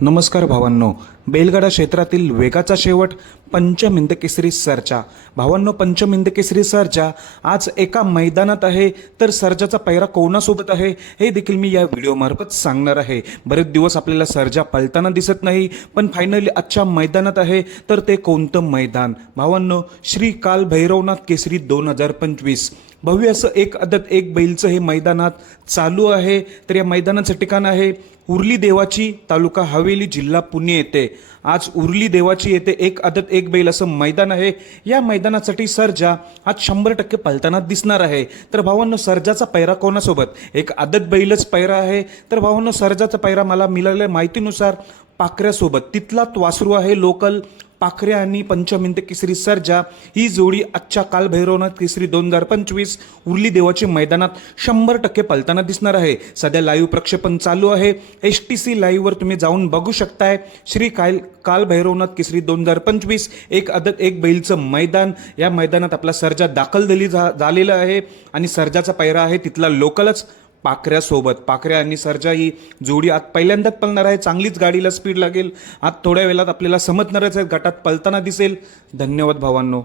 नमस्कार भावांनो बैलगाडा क्षेत्रातील वेगाचा शेवट पंचमिंद केसरी सरजा भावांनो पंचमिंद केसरी सरजा आज एका मैदानात आहे तर सरजाचा पैरा कोणासोबत आहे हे देखील मी या व्हिडिओमार्फत सांगणार आहे. बरेच दिवस आपल्याला सरजा पळताना दिसत नाही पण फायनली आजच्या मैदानात आहे तर ते कोणतं मैदान? भावांनो श्री काल भैरवनाथ केसरी दोन हजार पंचवीस. भव्य असं एक अदत एक बैलचं हे मैदानात चालू आहे तर या मैदानाचं ठिकाण आहे उर्ली देवाची तालुका हवेली जिल्हा पुणे येथे आज उरली देवाची येथे एक अदत एक बैल असं मैदान आहे. या मैदानासाठी सर्जा आज शंभर टक्के पलताना दिसणार आहे. तर भावांनो सर्जाचा पैरा कोणासोबत? एक आदत बैलच पैरा आहे. तर भावांनो सर्जाचा पैरा मला मिळालेल्या माहितीनुसार पाखऱ्यासोबत तिथला वासरू आहे लोकल. पाखरे आणि पंचमिंत केसरी सर्जा ही जोडी आजच्या काल भैरवनाथ केसरी दोन हजार पंचवीस उर्ली देवाची मैदानात शंभर टक्के पलताना दिसणार आहे. सध्या लाईव्ह प्रक्षेपण चालू आहे. एस टी सी लाईव्हवर तुम्ही जाऊन बघू शकताय. श्री काल काल भैरवनाथ केसरी दोन हजार पंचवीस एक अदत एक बैलचं मैदान. या मैदानात आपला सर्जा दाखल दिली झा झालेला आहे. आणि सर्जाचा पैरा आहे तिथला लोकलच पाखऱ्यासोबत. पाखऱ्या आणि सर्जा ही जोडी आत पहिल्यांदाच पळणार आहे. चांगलीच गाडीला स्पीड लागेल. आत थोड्या वेळात आपल्याला समजणारच आहे गटात पळताना दिसेल. धन्यवाद भावांनो.